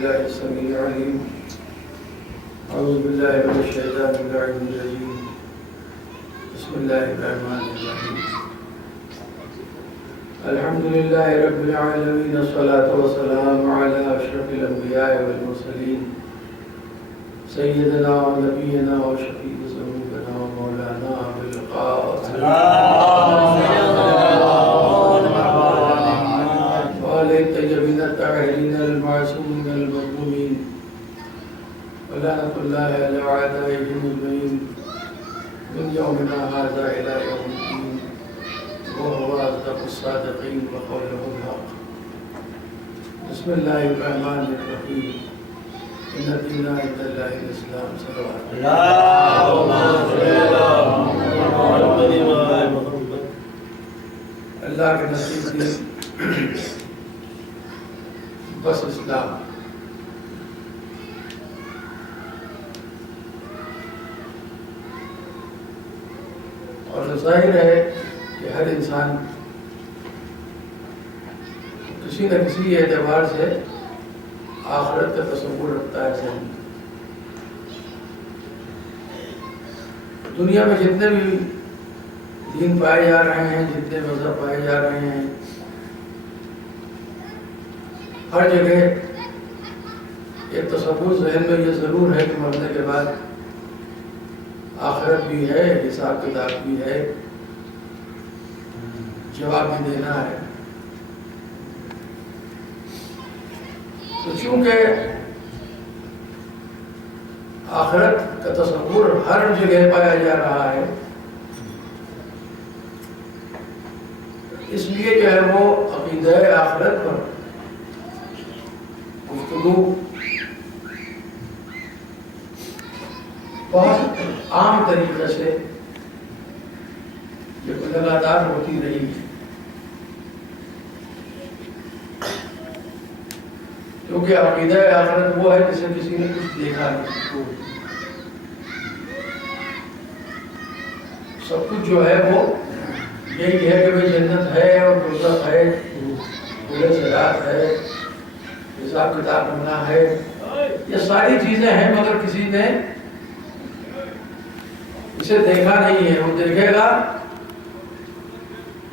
بالله السميع العليم أعوذ بالله من الشيطان الرجيم بسم الله الرحمن الرحيم الحمد لله رب العالمين الصلاة والسلام على أشرف الأنبياء والمرسلين سيدنا ونبينا وشفيع ذنوبنا ومولانا أبي القاسم وآل الطيبين الطاهرين المعصومين المظلومين ولعنة الله على أعدائهم أجمعين من يومنا هذا إلى يوم الدين وهو أصدق الصادقين وقوله الحق بسم الله الرحمن الرحيم إن الدين عند الله الإسلام صلوات اللهم صل على محمد وآل محمد. اللہ کے نصیب کی بس اسلام اور ظاہر ہے کہ ہر انسان کسی نہ کسی اعتبار سے آخرت کا تصور رکھتا ہے ذہن میں۔ دنیا میں جتنے بھی دین پائے جا رہے ہیں، جتنے مذہب پائے جا رہے ہیں، ہر جگہ ایک تصور ذہن میں یہ ضرور ہے کہ مرنے کے بعد آخرت بھی ہے، حساب کتاب بھی ہے، جواب بھی دینا ہے۔ تو چونکہ آخرت کا تصور ہر جگہ پایا جا رہا ہے، اس لیے جو ہے وہ عقیدہ آخرت پر گفتگو بہت عام طریقے سے یہ لگاتار ہوتی رہی ہے، کیونکہ عقیدہ آخرت وہ ہے جسے کسی نے کچھ دیکھا نہیں، سب کچھ جو ہے وہ یہی ہے کہ بھئی جنت ہے اور دوزخ ہے، پورے صراط ہے، حساب کتاب کرنا ہے، یہ ساری چیزیں ہیں، مگر کسی نے اسے دیکھا نہیں ہے۔ وہ دیکھے گا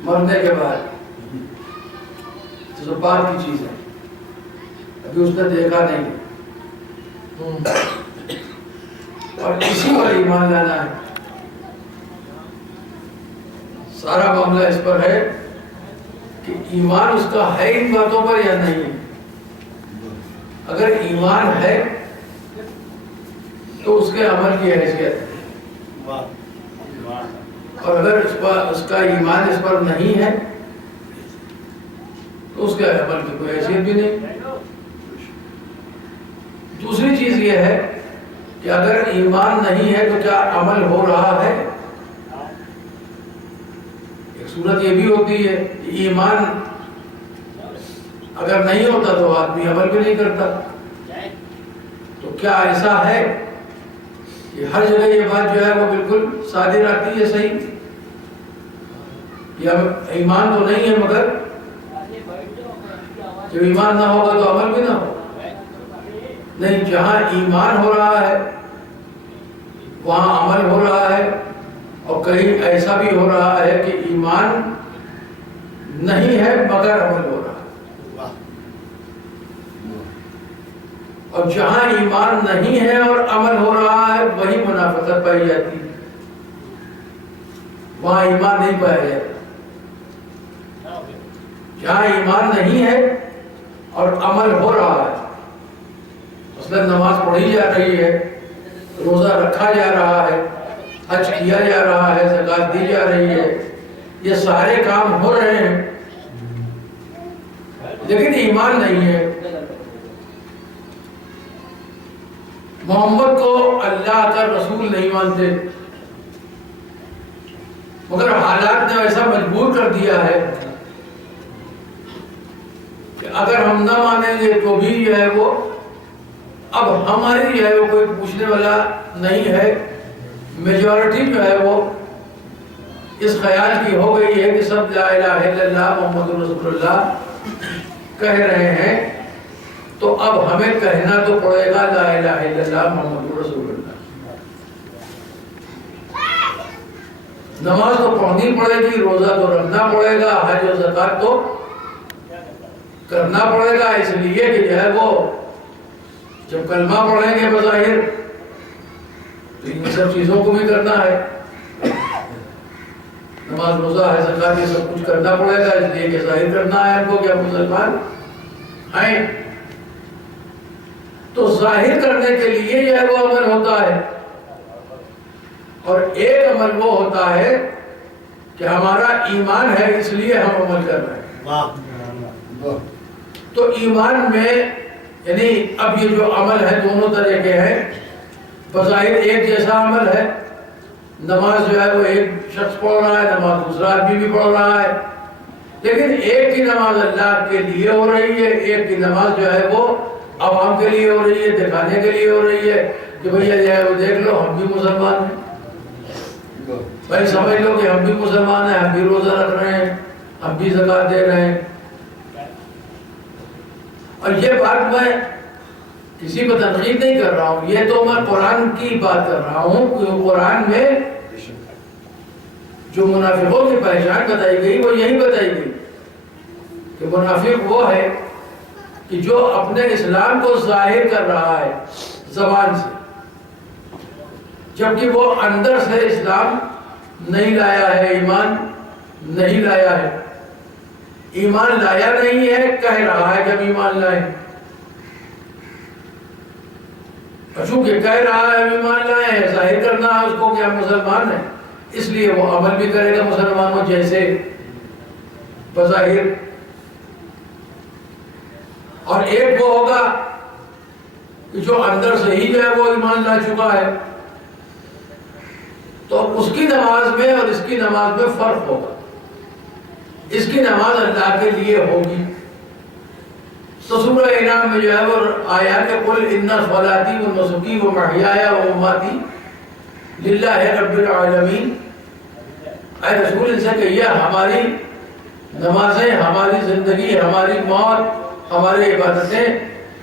مرنے کے بعد، جو بعد کی چیز ہے، ابھی اس نے دیکھا نہیں، اور اسی پر ایمان لانا ہے۔ سارا معاملہ اس پر ہے کہ ایمان اس کا ہے ان باتوں پر یا نہیں ہے۔ اگر ایمان ہے تو اس کے عمل کی حیثیت ہے، اور اگر اس کا ایمان اس پر نہیں ہے تو اس کے عمل کی کوئی حیثیت بھی نہیں۔ دوسری چیز یہ ہے کہ اگر ایمان نہیں ہے تو کیا عمل ہو رہا ہے؟ ایک صورت یہ بھی ہوتی ہے کہ ایمان اگر نہیں ہوتا تو آدمی عمل بھی نہیں کرتا۔ تو کیا ایسا ہے کہ ہر جگہ یہ بات جو ہے وہ بالکل صادر آتی ہے صحیح؟ یا ایمان تو نہیں ہے مگر جب ایمان نہ ہوگا تو عمل بھی نہ ہو؟ نہیں، جہاں ایمان ہو رہا ہے وہاں عمل ہو رہا ہے، اور کہیں ایسا بھی ہو رہا ہے کہ ایمان نہیں ہے مگر عمل ہو رہا ہے، اور جہاں ایمان نہیں ہے اور عمل ہو رہا ہے وہی منافقت پائی جاتی ہے، وہاں ایمان نہیں پایا جاتا۔ جہاں ایمان نہیں ہے اور عمل ہو رہا ہے، مثلا نماز پڑھی جا رہی ہے، روزہ رکھا جا رہا ہے، حج کیا جا رہا ہے، زکات دی جا رہی ہے، یہ سارے کام ہو رہے ہیں، لیکن ایمان نہیں ہے۔ محمد کو اللہ کا رسول نہیں مانتے، مگر حالات نے ایسا مجبور کر دیا ہے کہ اگر ہم نہ مانیں گے تو بھی جو ہے وہ اب ہماری جو ہے وہ کوئی پوچھنے والا نہیں ہے۔ میجورٹی جو ہے وہ اس خیال کی ہو گئی ہے کہ سب لا الہ الا اللہ محمد رسول اللہ کہہ رہے ہیں، تو اب ہمیں کہنا تو پڑے گا لا الہ الا اللہ محمد رسول اللہ. نماز تو پڑھنی پڑے گی، روزہ تو رکھنا پڑے گا، حج و زکات تو کرنا پڑے گا، اس لیے کہ جو ہے وہ جب کلمہ پڑھیں گے بظاہر تو ان سب چیزوں کو بھی کرنا ہے. نماز روزہ ہے زکات یہ سب کچھ کرنا پڑے گا، اس لیے کہ ظاہر کرنا ہے ان کو کہ ہم مسلمان ہیں. تو ظاہر کرنے کے لیے یہ وہ عمل ہوتا ہے، اور ایک عمل وہ ہوتا ہے کہ ہمارا ایمان ہے اس لیے ہم عمل کر رہے ہیں. تو ایمان میں یعنی اب یہ جو عمل ہے دونوں طرح کے ہیں. بظاہر ایک جیسا عمل ہے، نماز جو ہے وہ ایک شخص پڑھ رہا ہے، نماز دوسرا آدمی بھی پڑھ رہا ہے، لیکن ایک کی نماز اللہ کے لیے ہو رہی ہے، ایک کی نماز جو ہے وہ عوام کے لیے ہو رہی ہے، دکھانے کے لیے ہو رہی ہے کہ بھئی یہ ہے وہ دیکھ لو ہم بھی مسلمان ہیں، بھائی سمجھ لو کہ ہم بھی مسلمان ہیں، ہم بھی روزہ رکھ رہے ہیں، ہم بھی زکات دے رہے ہیں. اور یہ بات میں کسی کو تنقید نہیں کر رہا ہوں، یہ تو میں قرآن کی بات کر رہا ہوں کہ قرآن میں جو منافقوں کی پہچان بتائی گئی وہ یہی بتائی گئی کہ منافق وہ ہے کہ جو اپنے اسلام کو ظاہر کر رہا ہے زبان سے، جبکہ وہ اندر سے اسلام نہیں لایا ہے، ایمان نہیں لایا ہے. ایمان لایا نہیں ہے، کہہ رہا ہے جب ایمان لائیں، چونکہ کہہ رہا ہے ایمان لائے ہیں، ظاہر کرنا ہے اس کو کہ ہم مسلمان ہیں، اس لیے وہ عمل بھی کرے گا مسلمانوں جیسے بظاہر. اور ایک وہ ہوگا کہ جو اندر سے ہی جو ہے وہ ایمان لا چکا ہے، تو اس کی نماز میں اور اس کی نماز میں فرق ہوگا. اس کی نماز اللہ کے لیے ہوگی. تو سورہ انعام میں جو ہے وہ آیا کہ قل ان صلاتی و نسکی و محیای و مماتی للہ رب العالمین. اے رسول ان سے کہیے ہماری نمازیں، ہماری زندگی، ہماری موت، ہماری عبادتیں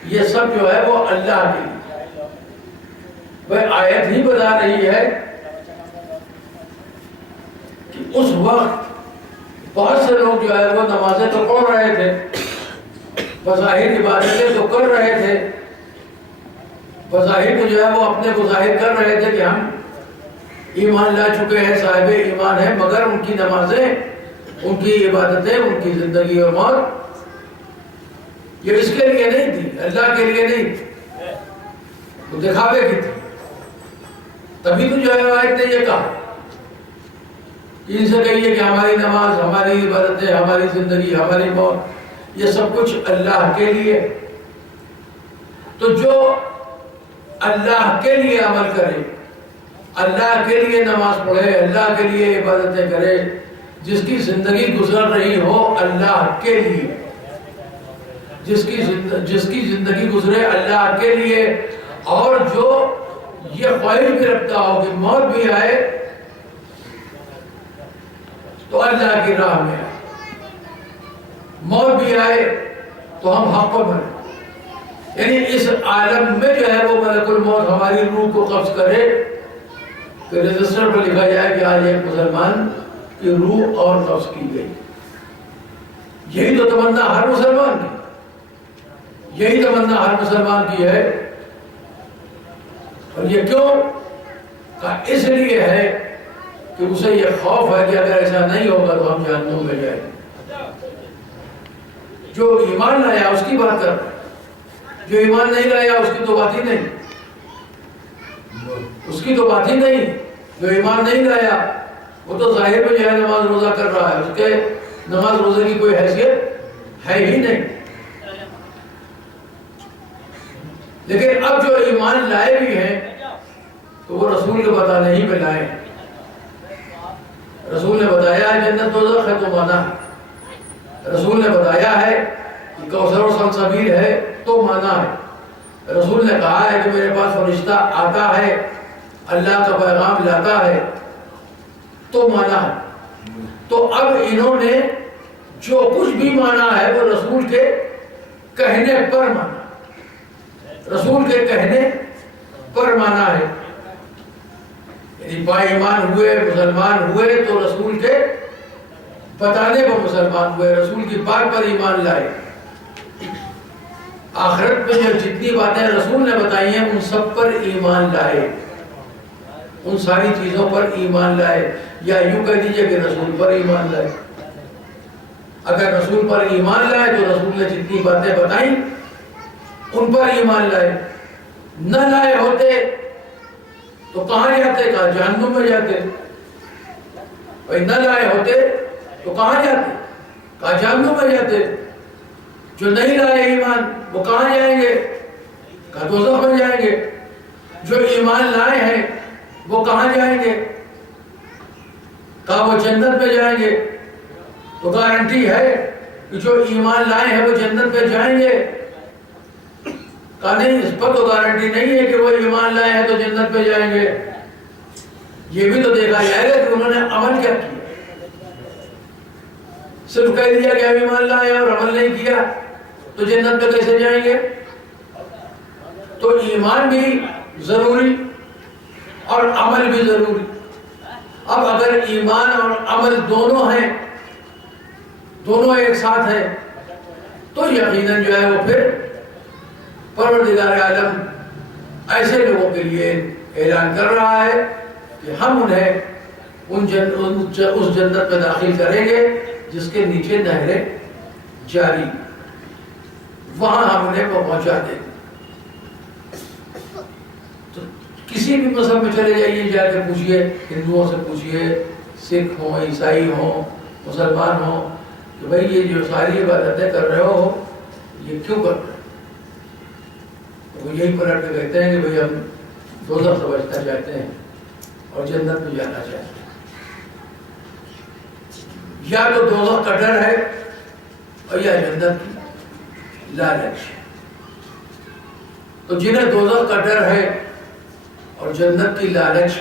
یہ سب جو ہے وہ اللہ کی. وہ آیت ہی بتا رہی ہے کہ اس وقت بہت سے لوگ جو ہے وہ نمازیں تو پڑھ رہے تھے، بظاہر عبادتیں تو کر رہے تھے، بظاہر تو جو ہے وہ اپنے کو ظاہر کر رہے تھے کہ ہم ایمان لا چکے ہیں، صاحب ایمان ہیں، مگر ان کی نمازیں، ان کی عبادتیں، ان کی زندگی اور موت یہ اس کے لیے نہیں تھی، اللہ کے لیے نہیں تھی، وہ دکھاوے کی تھی. تبھی تو جو ہے آیت نے یہ کہا ان سے کہیے کہ ہماری نماز، ہماری عبادتیں، ہماری زندگی، ہماری موت یہ سب کچھ اللہ کے لیے. تو جو اللہ کے لیے عمل کرے، اللہ کے لیے نماز پڑھے، اللہ کے لیے عبادتیں کرے، جس کی زندگی گزر رہی ہو اللہ کے لیے، جس کی زندگی گزرے اللہ کے لیے، اور جو یہ خواہش بھی رکھتا ہو کہ موت بھی آئے تو اللہ کی راہ میں آئے، موت بھی آئے تو ہم حق پر بنیں. یعنی اس عالم میں جو ہے وہ ملک الموت ہماری روح کو قبض کرے کہ رجسٹر پر لکھا جائے کہ آج ایک مسلمان کی روح اور قبض کی گئی. یہی تو تمنا ہر مسلمان کی، یہی تمنا ہر مسلمان کی ہے. اور یہ کیوں؟ کہ اس لیے ہے کہ اسے یہ خوف ہے کہ اگر ایسا نہیں ہوگا تو ہم جہنم میں جائیں گے. جو ایمان لایا اس کی بات کر رہے ہیں، جو ایمان نہیں لایا اس کی تو بات ہی نہیں، اس کی تو بات ہی نہیں. جو ایمان نہیں لایا وہ تو ظاہر میں جو ہے نماز روزہ کر رہا ہے، اس کے نماز روزے کی کوئی حیثیت ہے ہی نہیں. لیکن اب جو ایمان لائے بھی ہیں تو وہ رسول کے بتانے ہی پہ لائے. رسول نے بتایا ہے جنت دوزخ ہے تو مانا ہے، رسول نے بتایا ہے کہ کوثر و سلسبیل ہے تو مانا ہے، رسول نے کہا ہے کہ میرے پاس فرشتہ آتا ہے، اللہ کا پیغام لاتا ہے تو مانا ہے. تو اب انہوں نے جو کچھ بھی مانا ہے وہ رسول کے کہنے پر مانا. رسول کے کہنے پر مانا ہے، یعنی با ایمان ہوئے، مسلمان ہوئے تو رسول کے بتانے پر مسلمان ہوئے، رسول کی بات پر ایمان لائے۔ آخرت میں جو جتنی باتیں رسول نے بتائی ہیں ان سب پر ایمان لائے، ان ساری چیزوں پر ایمان لائے، یا یوں کہہ دیجئے کہ رسول پر ایمان لائے۔ اگر رسول پر ایمان لائے تو رسول نے جتنی باتیں بتائیں ان پر ایمان لائے، نہ لائے ہوتے تو کہاں جاتے؟ کہاں جہنم میں جاتے۔ بھائی نہ لائے ہوتے تو کہاں جاتے؟ کہاں جہنم میں جاتے۔ جو نہیں لائے ایمان وہ کہاں جائیں گے؟ کہاں دوزخ میں جائیں گے۔ جو ایمان لائے ہیں وہ کہاں جائیں گے؟ کہاں وہ جنت میں جائیں گے۔ تو گارنٹی ہے کہ جو ایمان لائے ہیں وہ جنت میں جائیں گے؟ کہا نہیں، اس پر تو گارنٹی نہیں ہے کہ وہ ایمان لائے ہیں تو جنت میں جائیں گے۔ یہ بھی تو دیکھا جائے گا کہ انہوں نے عمل کیا کیا۔ صرف کہہ دیا کہ ہم ایمان لائے اور عمل نہیں کیا تو جنت میں کیسے جائیں گے؟ تو ایمان بھی ضروری اور عمل بھی ضروری۔ اب اگر ایمان اور عمل دونوں ہیں، دونوں ایک ساتھ ہیں، تو یقیناً جو ہے وہ پھر پروردگار عالم ایسے لوگوں کے لیے اعلان کر رہا ہے کہ ہم انہیں اس جنت میں داخل کریں گے جس کے نیچے نہریں جاری، وہاں ہم انہیں پہنچا دیں گے۔ تو کسی بھی مذہب میں چلے جائیے، جا کے پوچھئے، ہندوؤں سے پوچھئے، سکھ ہوں، عیسائی ہوں، مسلمان ہوں، کہ بھئی یہ جو ساری عبادتیں کر رہے ہو یہ کیوں کر رہے ہو؟ وہ یہی پلٹ کے کہتے ہیں کہ بھئی ہم دوزخ سے بچنا چاہتے ہیں اور جنت میں جانا چاہتے ہیں۔ یا تو دوزخ کا ڈر ہے اور یا جنت کی لالچ۔ تو جنہیں دوزخ کا ڈر ہے اور جنت کی لالچ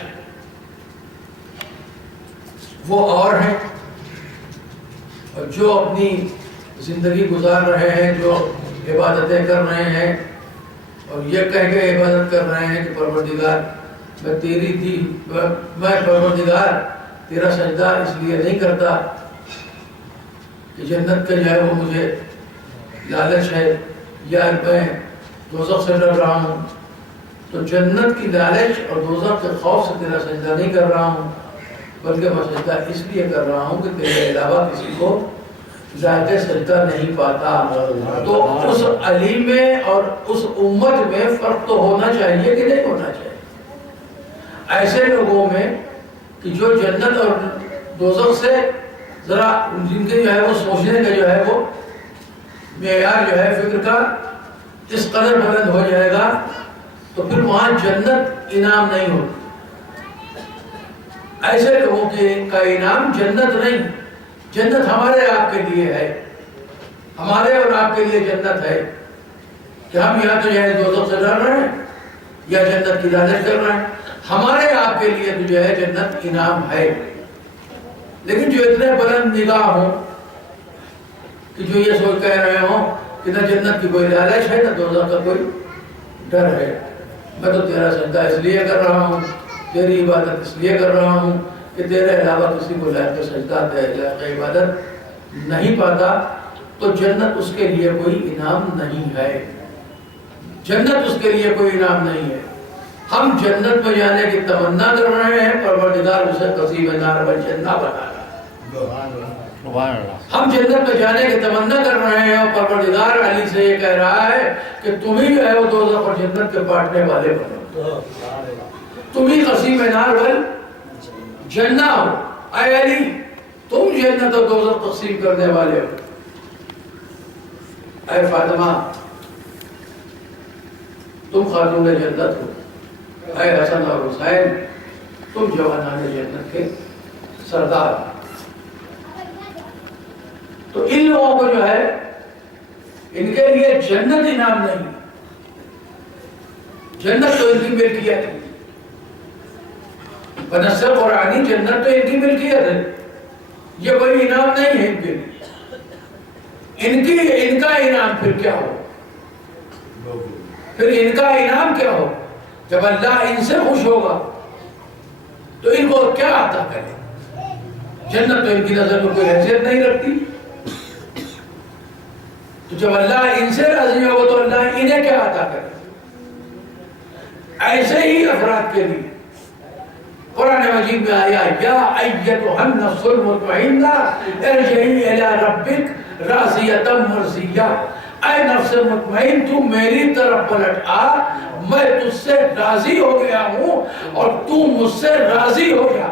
وہ اور ہیں، اور جو اپنی زندگی گزار رہے ہیں، جو عبادتیں کر رہے ہیں اور یہ کہہ کے عبادت کر رہے ہیں کہ پروردگار میں تیری تھی، میں پروردگار تیرا سجدہ اس لیے نہیں کرتا کہ جنت کا جو ہے وہ مجھے لالچ ہے، یا میں دوزخ سے ڈر رہا ہوں، تو جنت کی لالچ اور دوزخ کے خوف سے تیرا سجدہ نہیں کر رہا ہوں، بلکہ میں سجدہ اس لیے کر رہا ہوں کہ تیرے علاوہ کسی کو ذات سجدہ نہیں پاتا۔ تو اس علی میں اور اس امت میں فرق تو ہونا چاہیے کہ نہیں ہونا چاہیے؟ ایسے لوگوں میں کہ جو جنت اور دوزخ سے ذرا جن کے جو ہے وہ سوچنے کا جو ہے وہ معیار جو ہے فکر کا اس قدر بلند ہو جائے گا تو پھر وہاں جنت انعام نہیں ہوتی۔ ایسے لوگوں کا انعام جنت نہیں، جنت ہمارے آپ کے لیے ہے، ہمارے اور آپ کے لیے جنت ہے کہ ہم یا تو یعنی دوزخ سے ڈر رہے ہیں یا جنت کی لالچ کر رہے ہیں۔ ہمارے آپ کے لیے تو جو ہے جنت انعام ہے، لیکن جو اتنے بلند نگاہ ہوں کہ جو یہ سوچ کہہ رہے ہوں کہ نہ جنت کی کوئی لالچ ہے نہ دوزخ کا کوئی ڈر ہے، میں تو تیرا سجدہ اس لیے کر رہا ہوں، تیری عبادت اس لیے کر رہا ہوں کہ تیرے علاوہ کسی کو لائق سجدہ لائق عبادت نہیں پاتا، تو جنت اس کے لیے کوئی انعام نہیں ہے، جنت اس کے لیے کوئی انعام نہیں ہے۔ ہم جنت میں جانے کی تمنا کر رہے ہیں، پروردگار اسے قصیب نار والجنہ بنا رہا ہے۔ ہم جنت میں جانے کی تمنا کر رہے ہیں اور پروردگار علی سے یہ کہہ رہا ہے کہ تم ہی جو ہے وہ دوزخ اور جنت کے بانٹنے والے بنو، تم ہی قصیب نار والجنہ ہو، اے علی تم جنت اور دوزخ تقسیم کرنے والے ہو۔ اے فاطمہ تم خاتون جنت ہو، اے حسن اور حسین تم جوانان جنت کے سردار۔ تو ان لوگوں کو جو ہے ان کے لیے جنت انعام نہیں، جنت تو ان کی ملکیت ہے، بنص قرآنی جنت تو ان کی ملکیت ہے، یہ کوئی انعام نہیں ہے ان کے لیے۔ ان کا انعام پھر کیا ہو؟ پھر ان کا انعام کیا ہو؟ جب اللہ ان سے خوش ہوگا تو ان کو کیا عطا کرے؟ جنت تو ان کی نظر میں کوئی حیثیت نہیں رکھتی. تو جب اللہ ان سے راضی ہوگا تو اللہ انہیں کیا عطا کرے؟ ایسے ہی افراد کے لیے قرآن مجید میں آیا یا ایتھا النفس المطمئنہ ارجعی الی ربک راضیۃ مرضیہ. اے نفس مطمئن تو میری طرف پلٹ آ، میں تجھ سے راضی ہو گیا ہوں اور تو مجھ سے راضی ہو جا.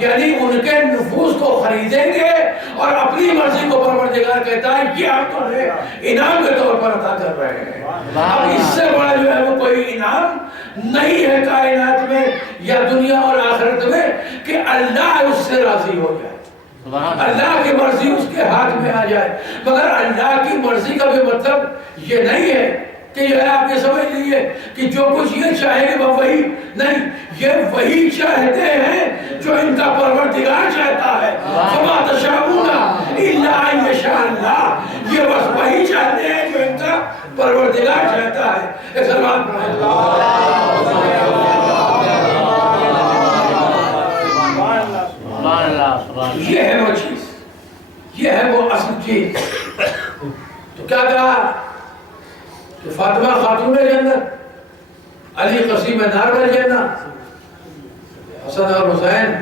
یعنی ان کے نفوس کو خریدیں گے اور اپنی مرضی کو پروردگار کہتا ہے یہ آپ تمہیں انعام کے طور پر عطا کر رہے ہیں. اب اس سے بڑا جو ہے وہ کوئی انعام نہیں ہے کائنات میں یا دنیا اور آخرت میں کہ اللہ اس سے راضی ہو جائے، اللہ کی مرضی اس کے ہاتھ میں آ جائے. مگر اللہ کی مرضی کا بھی مطلب یہ نہیں ہے کہ یہ آپ نے سمجھ لیے کہ جو کچھ یہ چاہیں گے وہ وہی نہیں، یہ وہی چاہتے ہیں جو ان کا پروردگار چاہتا ہے. فما تشاءون الا ان یشاء اللہ. یہ بس وہی چاہتے ہیں جو ان کا پروردگار چاہتا ہے. ایک سلام یہ ہے وہ چیز، یہ ہے وہ اصل چیز. تو کیا کہا کہ فاطمہ خاتون جنت، علی قسیم نار الجنہ، حسن اور حسین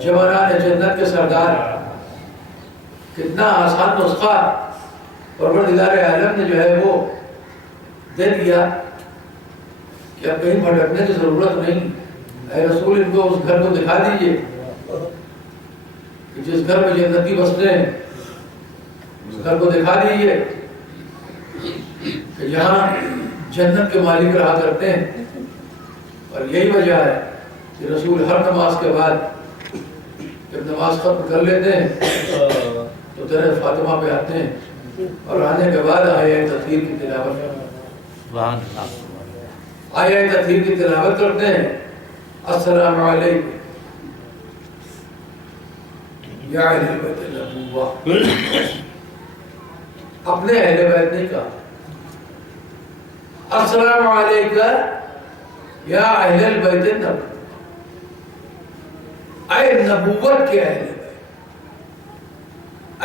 جوانان جنت کے سردار. کتنا آسان نسخہ پروردگار عالم نے جو ہے وہ دے دیا کہ اب کہیں بھٹکنے کی ضرورت نہیں. اے رسول ان کو اس گھر کو دکھا دیجئے کہ جس گھر میں جنتی بستے ہیں، اس گھر کو دکھا دیجئے کہ جہاں جنت کے مالک رہا کرتے ہیں. اور یہی وجہ ہے کہ رسول ہر نماز کے بعد جب نماز ختم کر لیتے ہیں تو درِ فاطمہ پہ آتے ہیں اور آنے کے بعد آیہ تطہیر کی تلاوت آیہ تطہیر کی تلاوت کرتے ہیں. السلام علیکم یا اہل بیت النبوہ. اپنے اہل بیت نہیں کہا، السلام علیکم یا اہل البیت النبوہ. اے نبوت کے اہل بیت،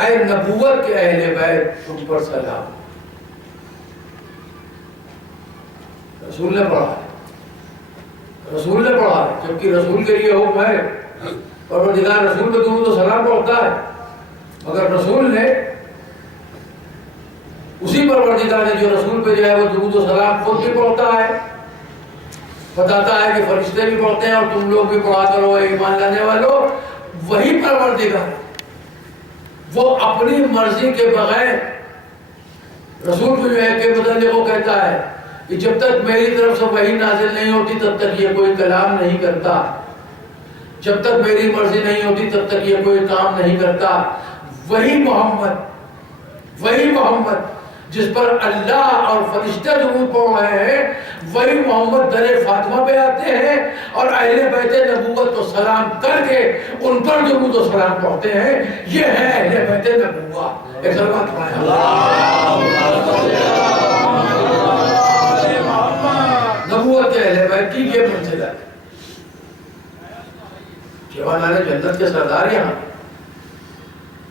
اے نبوت کے اہل بیت تم پر سلام. رسول نے پڑھا ہے، رسول نے پڑھا ہے، جبکہ رسول کے لیے حکم ہے. پروردگار رسول پہ درود و سلام پڑھتا ہے، مگر رسول نے اسی پروردگار نے جو رسول پہ جو ہے وہ درود و سلام خود بھی پڑھتا ہے، بتاتا ہے کہ فرشتے بھی پڑھتے ہیں اور تم لوگ بھی پڑھا کرو اے ایمان لانے والوں. وہی پروردگار وہ اپنی مرضی کے بغیر رسول کو جو ہے کہ متعلق وہ کہتا ہے کہ جب تک میری طرف سے وحی نازل نہیں ہوتی تب تک یہ کوئی کلام نہیں کرتا، جب تک میری مرضی نہیں ہوتی تب تک یہ کوئی کام نہیں کرتا. وہی محمد جس پر اللہ اور فرشتے درود پڑھ رہے ہیں، وہی محمد در فاطمہ پہ آتے ہیں اور اہل بیت نبوت کو سلام کر کے ان پر درود و سلام پڑھتے ہیں. یہ ہے اہل بیت نبوہ. ایک سلوات پڑھیں. نبوت کے اہل بیت کی یہ منزل ہے. جوانان جنت کے سردار یہاں،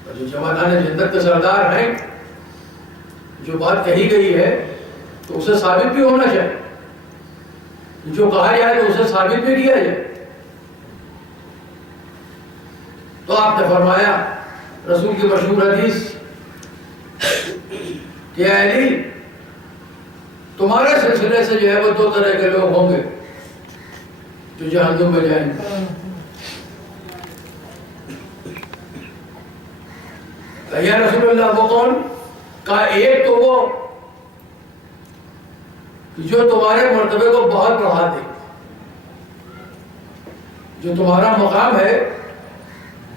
اور جو جوانان جنت کے سردار ہیں، جو بات کہی گئی ہے تو اسے ثابت بھی ہونا چاہیے. جو کہا جائے تو اسے ثابت بھی کیا جائے. تو آپ نے فرمایا رسول کی مشہور حدیث کہ علی تمہارے سلسلے سے جو ہے وہ دو طرح کے لوگ ہوں گے جو جہنم میں جائیں گے. یا رسول اللہ وہ کون؟ کہا ایک تو وہ جو تمہارے مرتبے کو بہت بڑھا دے، جو تمہارا مقام ہے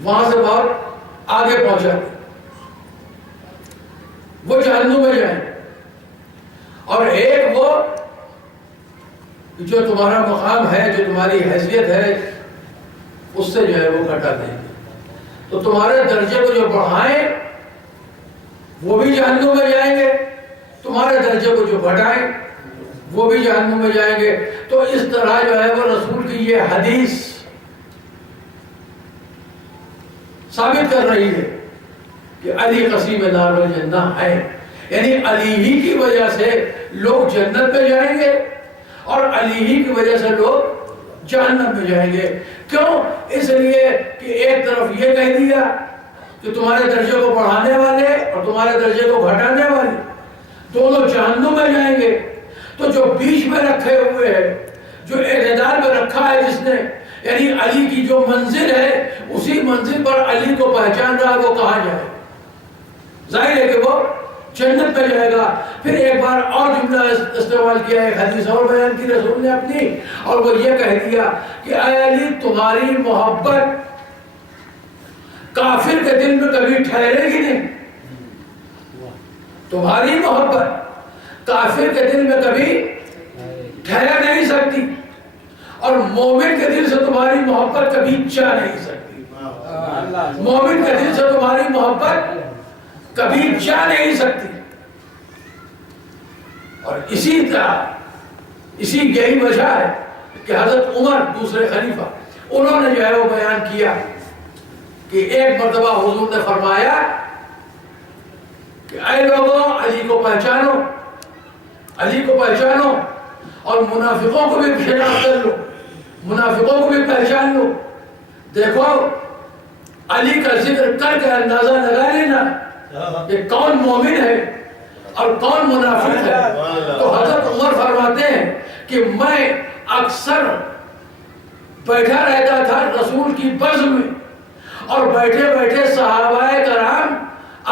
وہاں سے بہت آگے پہنچا دے، وہ جہنم میں جائیں. اور ایک وہ جو تمہارا مقام ہے، جو تمہاری حیثیت ہے، اس سے جو ہے وہ گھٹا دیں گے. تو تمہارے درجے کو جو بڑھائیں وہ بھی جہنم میں جائیں گے، تمہارے درجے کو جو گھٹائیں وہ بھی جہنم میں جائیں گے۔ تو اس طرح جو ہے وہ رسول کی یہ حدیث ثابت کر رہی ہے کہ علی قسیم دار الجنہ ہے، یعنی علی ہی کی وجہ سے لوگ جنت میں جائیں گے اور علی ہی کی وجہ سے لوگ جہنم میں جائیں گے۔ کیوں؟ اس لیے کہ ایک طرف یہ کہہ دیا کہ تمہارے درجے کو بڑھانے والے اور تمہارے درجے کو گھٹانے والے دونوں جہنم میں جائیں گے۔ تو جو بیچ میں رکھے ہوئے ہیں، جو اعتدال میں رکھا ہے جس نے، یعنی علی کی جو منزل ہے اسی منزل پر علی کو پہچان رہا، وہ کہاں جائے؟ ظاہر ہے کہ وہ جنت میں جائے گا۔ پھر ایک بار اور جملہ استعمال کیا، ایک حدیث اور بیان کی رسول نے اپنی، اور وہ یہ کہہ دیا کہ اے علی تمہاری محبت کافر کے دل میں کبھی ٹھہرے گی نہیں، تمہاری محبت کافر کے دل میں کبھی ٹھہر نہیں سکتی، اور مومن کے دل سے تمہاری محبت کبھی جا نہیں سکتی، مومن کے دل سے تمہاری محبت کبھی جا نہیں سکتی۔ اور اسی طرح یہی وجہ ہے کہ حضرت عمر دوسرے خلیفہ انہوں نے جو ہے وہ بیان کیا کہ ایک مرتبہ حضور نے فرمایا کہ اے لوگوں علی کو پہچانو، علی کو پہچانو اور منافقوں کو بھی شناخت کر لو، منافقوں کو بھی پہچان لو۔ دیکھو علی کا ذکر کر کے اندازہ لگا لینا کہ کون مومن ہے اور کون منافق ہے۔ تو حضرت عمر فرماتے ہیں کہ میں اکثر بیٹھا رہتا تھا رسول کی بزم میں، اور بیٹھے بیٹھے صحابہ کرام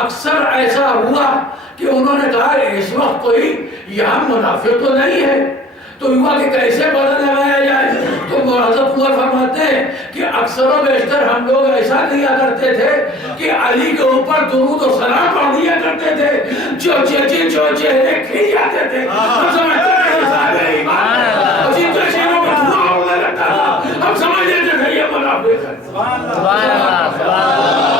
اکثر ایسا ہوا کہ انہوں نے کہا اس وقت کوئی یہاں منافق تو نہیں ہے، تو ہوا کہ کیسے پتہ لگایا جائے؟ تو حضرت عمر فرماتے ہیں کہ اکثر و بیشتر ہم لوگ ایسا کیا کرتے تھے کہ علی کے اوپر درود و سلام پڑھ دیا کرتے تھے، جو چہرے کھل جاتے تھے، ہم سمجھتے تھے صاحب ایمان، اور جن کے چہروں میں دھواں ہونے لگتا تھا ہم سمجھ لیتے تھے یہ منافق ہے۔ سبحان اللہ، سبحان اللہ۔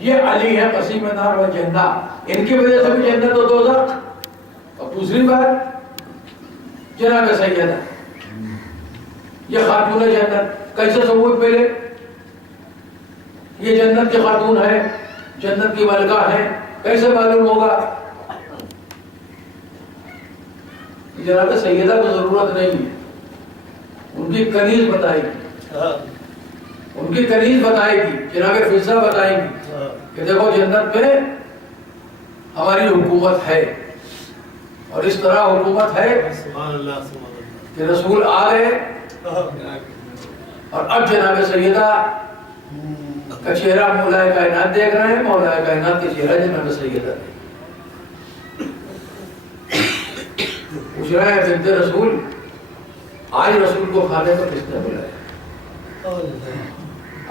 یہ علی ہے قسیم نار و جنہ، ان کی وجہ سے بھی جنت و دوزخ۔ اور دوسری بات جناب سیدہ، یہ خاتون جنت کیسے ثبوت ملے؟ یہ جنت کی خاتون ہے، جنت کی ملکہ ہے، کیسے معلوم ہوگا؟ جناب سیدہ کو ضرورت نہیں ہے، ان کی کنیز بتائے گی، ان کی کنیز بتائے گی، جناب فضہ بتائے گی کہ دیکھو جنت میں ہماری حکومت ہے، اور اس طرح حکومت ہے کہ رسول آ گئے اور اب جناب سیدہ کا چہرہ مولا کائنات دیکھ رہے ہیں، مولا کائنات کا چہرہ جناب سیدہ پوچھ رہے ہیں بنت رسول آج رسول کو کھانے کو کس نے بلایا؟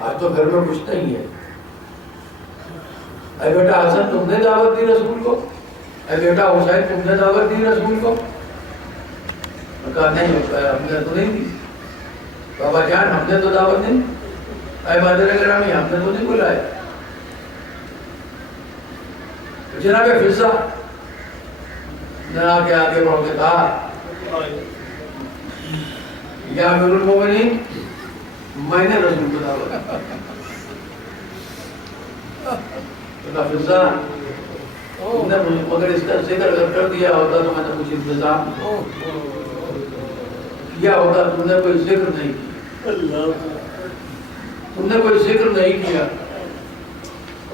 آج تو گھر میں کچھ نہیں ہے۔ اے بیٹا حسن تم نے دعوت دی رسول کو؟ اے بیٹا حسین تم نے دعوت دی رسول کو؟ کہا نہیں ہم نے تو نہیں دی۔ بابا جان ہم نے تو دعوت نہیں، اے مادر گرامی ہم نے تو نہیں بلایا۔ جناب فضہ نے آگے آگے بڑھ کے کہا یا امیر المومنین میں نے رسول کو دعوت فضہ تم نے مگر اس کا ذکر اگر کر دیا ہوتا تو میں نے کچھ انتظام کیا ہوتا، تم نے کوئی ذکر نہیں کیا، تم نے کوئی ذکر نہیں کیا،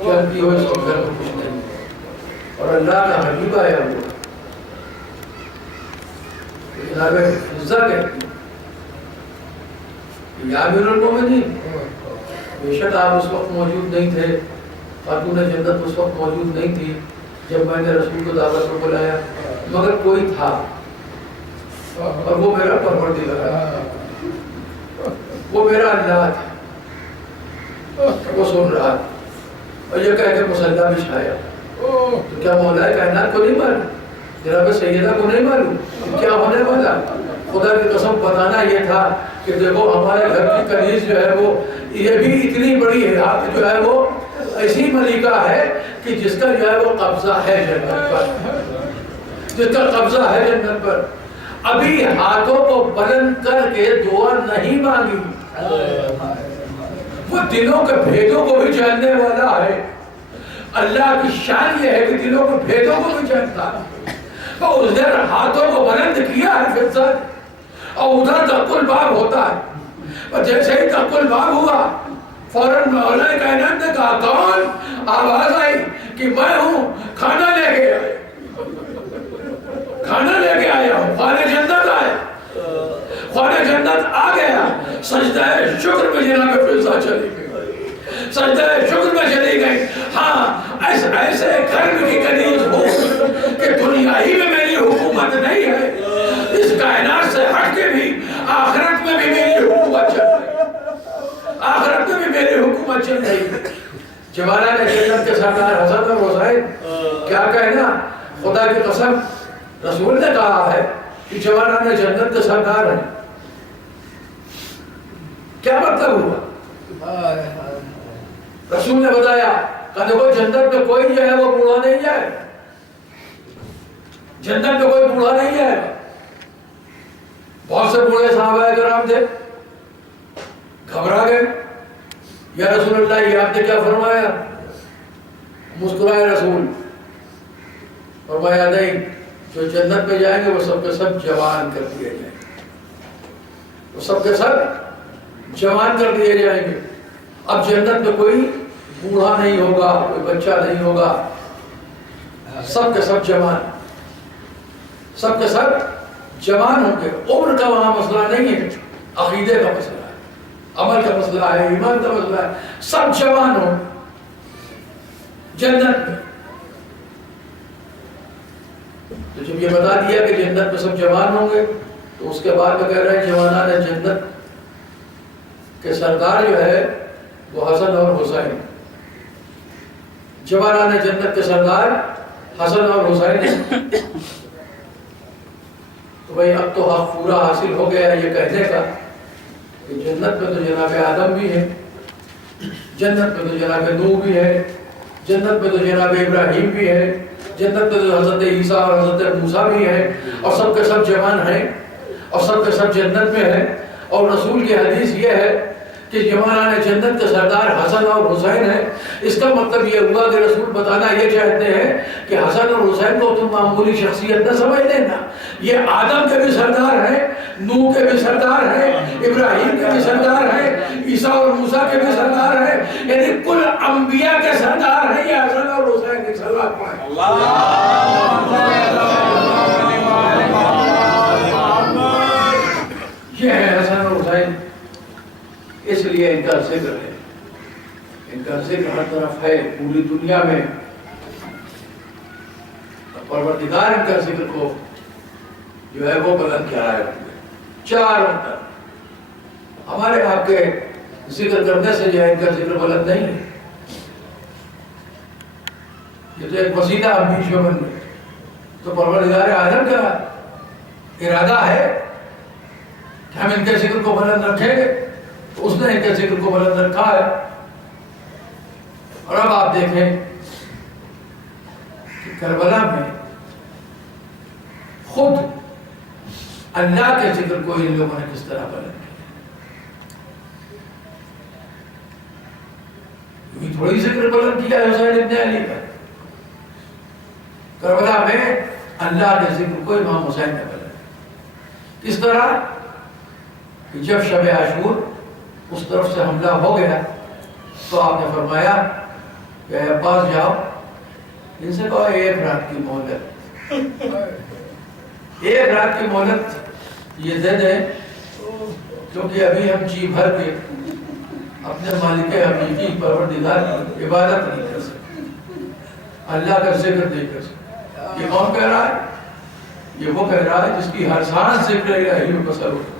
جانتی ہو اس وقت گھر میں کچھ نہیں، اور اللہ کا حبیب آیا ہوا جناب فضہ کہتی یا امیر المومنین بے شک آپ اس وقت موجود نہیں تھے، خاتون جنت اس وقت موجود نہیں تھی جب میں نے رسول کو دعوت کو بلایا، مگر کوئی تھا اور وہ میرا پروردگار ہے، وہ میرا اللہ تھا، وہ سن رہا اور یہ کہہ کے مسلح بچھایا۔ تو کیا مولا کائنات کو نہیں معلوم؟ جناب سیدہ کو نہیں معلوم کیا ہونے والا؟ خدا کی قسم بتانا یہ تھا کہ دیکھو ہمارے گھر کی کنیز جو ہے وہ یہ بھی اتنی بڑی ہے، جو ہے وہ ایسی ملکہ ہے کہ جس کا جو ہے وہ قبضہ ہے جنت پر، جس کا قبضہ ہے جنت پر. ابھی ہاتھوں کو بلند کر کے دعا نہیں مانگی، وہ دلوں کے بھیدوں کو بھی جاننے والا ہے. اللہ کی شان یہ ہے کہ دلوں کے بھیدوں کو بھی جانتا ہے. تو ادھر ہاتھوں کو بلند کیا ہے فضت، اور ادھر دق الباب ہوتا ہے. اور جیسے ہی دق الباب ہوا فوراً مولا کائنات نے کہا کون؟ آواز آئی کہ میں ہوں، کھانا لے کے آئے، کھانا لے کے آیا ہوں. خوانے جنت آئے، خوانے جنت آ گیا. سجدہ شکر میں جناب فضا چلی گئی، سجدہ شکر میں چلی گئی. ہاں ایسے گھر کی کنیز ہو کہ دنیا ہی میں میری حکومت نہیں ہے، اس کائنات سے ہٹ کے بھی آخرت میں بھی میری حکومت چل رہی، آخرت میں بھی میری حکومت چل رہی. جوانان جنت کے سردار حسن اور حسین کیا کہنا، خدا کی قسم رسول نے کہا ہے کہ جوانان جنت کے سردار ہیں. کیا مطلب ہوا؟ رسول نے بتایا کہ دیکھو جنت میں کوئی جو ہے وہ بوڑھا نہیں جائے، جنت میں کوئی بوڑھا نہیں جائے. بہت سے بوڑھے صحابہ کرام تھے، گھبرا گئے. یا رسول اللہ یہ آپ نے کیا فرمایا؟ مسکرائے رسول، فرمایا نہیں، جو جنت میں جائیں گے وہ سب کے سب جوان کر دیے جائیں گے، وہ سب کے سب جوان کر دیے جائیں گے. اب جنت میں کوئی بوڑھا نہیں ہوگا، کوئی بچہ نہیں ہوگا، سب کے سب جوان، سب کے سب جوان ہوں گے. عمر کا وہاں مسئلہ نہیں ہے، عقیدے کا مسئلہ ہے، عمل کا مسئلہ ہے، ایمان کا مسئلہ ہے. سب جوان ہوں جنت میں. تو جب یہ بتا دیا کہ جنت میں سب جوان ہوں گے تو اس کے بعد میں کہہ رہے ہیں جوانان جنت کے سردار جو ہے وہ حسن اور حسین. جوانان جنت کے سردار حسن اور حسین ہیں. تو بھئی اب تو حق پورا حاصل ہو گیا ہے یہ کہنے کا کہ جنت میں تو جناب آدم بھی ہے، جنت میں تو جناب نوح بھی ہے، جنت میں تو جناب ابراہیم بھی ہے، جنت میں تو حضرت عیسیٰ اور حضرت موسیٰ بھی ہیں، اور سب کے سب جوان ہیں اور سب کے سب جنت میں ہیں. اور رسول کی حدیث یہ ہے کہ جوانان جنت کے سردار حسن اور حسین ہیں. اس کا مطلب یہ ہوا کہ رسول بتانا یہ چاہتے ہیں کہ حسن اور حسین کو تم معمولی شخصیت نہ سمجھ لینا، یہ آدم کے بھی سردار ہیں، نوح کے بھی سردار ہیں، ابراہیم کے بھی سردار ہیں، عیسیٰ اور موسیٰ کے بھی سردار ہیں، یعنی کل انبیاء کے سردار ہیں یہ حسن اور حسین. ایک صلوات پڑھیں. یہ ہے حسن اور حسین. اس لیے ان کا ذکر ہے، ان کا ذکر ہر طرف ہے پوری دنیا میں. پروردگار ان کا ذکر کو جو ہے وہ بلند کیا ہے چاروں طرف. ہمارے آپ کے ذکر کرنے سے جو ہے ان کا ذکر بلند نہیں ہے. یہ تو ایک وسیلہ ہم بیچ میں بن گئے. تو پروردگار عالم کا ارادہ ہے کہ ہم ان کے ذکر کو بلند رکھیں گے، تو اس نے ان کے ذکر کو بلند رکھا ہے. اور اب آپ دیکھیں کہ کربلا میں خود اللہ کے ذکر کو ان لوگوں نے کس طرح بلند کیا. تھوڑی ذکر بلند کیا ہے حسین ابن علی کا. کربلا میں اللہ کے ذکر کو امام حسین نے بلند. کس طرح کہ جب شب عاشور اس طرف سے حملہ ہو گیا تو آپ نے فرمایا کہ اے عباس جاؤ ان سے کہو ایک رات کی مہلت، ایک رات کی مہلت یہ دے دیں، کیونکہ ابھی ہم جی بھر کے اپنے مالک حقیقی پروردگار کی عبادت نہیں کر سکتے، اللہ کا ذکر نہیں کر سکتے. یہ کون کہہ رہا ہے؟ یہ وہ کہہ رہا ہے جس کی ہر سانس ذکر الہی میں بسر ہوتا ہے.